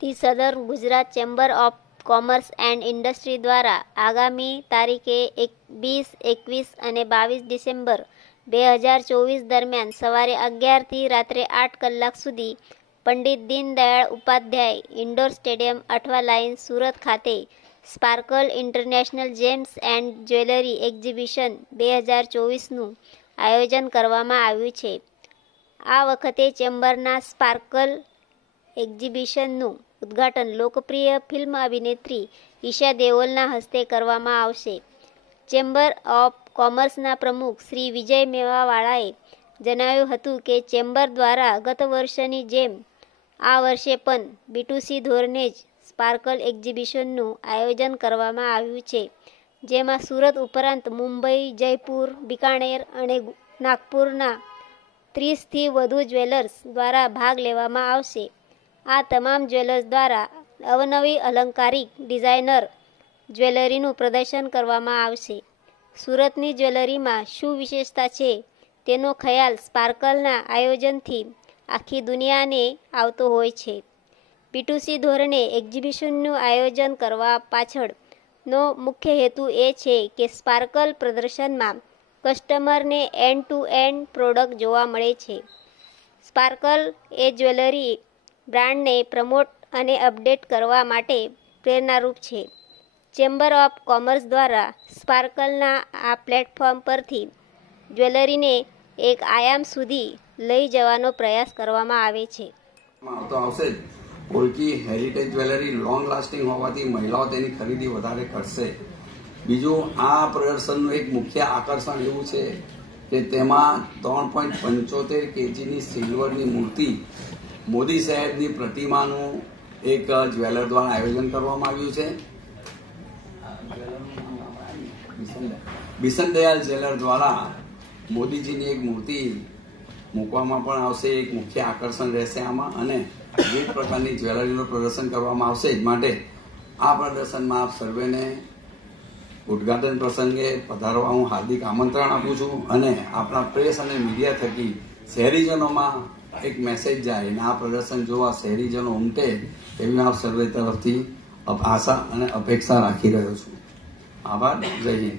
The southern Gujarat chamber of commerce and industry દ્વારા આગામી તારીખે 20, 21 અને 22 ડિસેમ્બર 2024 દરમિયાન સવારે 11 થી રાત્રે 8 કલાક સુધી Pandit Deendayal Upadhyay Indoor Stadium Athwa Line Surat ખાતે Sparkle International Gems and Jewellery Exhibition 2024નું આયોજન કરવામાં આવ્યું છે. આ વખતે ચેમ્બરના સ્પાર્કલ એક્ઝિબિશનનું ઉદ્ઘાટન લોકપ્રિય ફિલ્મ અભિનેત્રી ઈશા દેઓલના હસ્તે કરવામાં આવશે. ચેમ્બર ઓફ કોમર્સના પ્રમુખ શ્રી વિજય મેવાવાળાએ જણાવ્યું હતું કે ચેમ્બર દ્વારા ગત વર્ષની જેમ આ વર્ષે પણ B2C ધોરણે જ સ્પાર્કલ એક્ઝિબિશનનું આયોજન કરવામાં આવ્યું છે, જેમાં સુરત ઉપરાંત મુંબઈ, જયપુર, બિકાનેર અને નાગપુરના 30થી વધુ જ્વેલર્સ દ્વારા ભાગ લેવામાં આવશે. આ તમામ જ્વેલર્સ દ્વારા અવનવી અલંકારિક ડિઝાઇનર જ્વેલરીનું પ્રદર્શન કરવામાં આવશે. સુરતની જ્વેલરીમાં શું વિશેષતા છે તેનો ખ્યાલ સ્પાર્કલના આયોજનથી આખી દુનિયાને આવતો હોય છે. B2C ધોરણે એક્ઝિબિશનનું આયોજન કરવા પાછળનો મુખ્ય હેતુ એ છે કે સ્પાર્કલ પ્રદર્શનમાં કસ્ટમરને એન્ડ ટુ એન્ડ પ્રોડક્ટ જોવા મળે છે. સ્પાર્કલ એ જ્વેલરી બ્રાન્ડને પ્રમોટ અને અપડેટ કરવા માટે પ્રેરણારૂપ છે. ચેમ્બર ઓફ કોમર્સ દ્વારા સ્પાર્કલના આ પ્લેટફોર્મ પરથી જ્વેલરીને એક આયામ સુધી લઈ જવાનો પ્રયાસ કરવામાં આવે છે. ઓળખી હેરિટેજ જ્વેલરી લોંગ લાસ્ટિંગ હોવાથી મહિલાઓ તેની ખરીદી વધારે કરશે. બીજું, આ પ્રદર્શનનું એક મુખ્ય આકર્ષણ એવું છે કે તેમાં 3.75 kgની સિલ્વરની મૂર્તિ મોદી સાહેબની પ્રતિમાનું એક જ્વેલર દ્વારા આયોજન કરવામાં આવ્યું છે. બિશન દયાલ જ્વેલર દ્વારા મોદીજીની એક મૂર્તિ મૂકવામાં પણ આવશે. એક મુખ્ય આકર્ષણ રહેશે આમાં, અને વિવિધ પ્રકારની જ્વેલરીનું પ્રદર્શન કરવામાં આવશે. જ માટે આ પ્રદર્શનમાં આપ સર્વેને ઉદ્ઘાટન પ્રસંગે પધારવા હું હાર્દિક આમંત્રણ આપું છું, અને આપણા પ્રેસ અને મીડિયા થકી શહેરીજનોમાં એક મેસેજ જાય અને આ પ્રદર્શન જોવા શહેરીજનો ઉમટે એવી આપ સર્વે તરફથી આશા અને અપેક્ષા રાખી રહ્યો છું. આભાર. જય હિન્દ.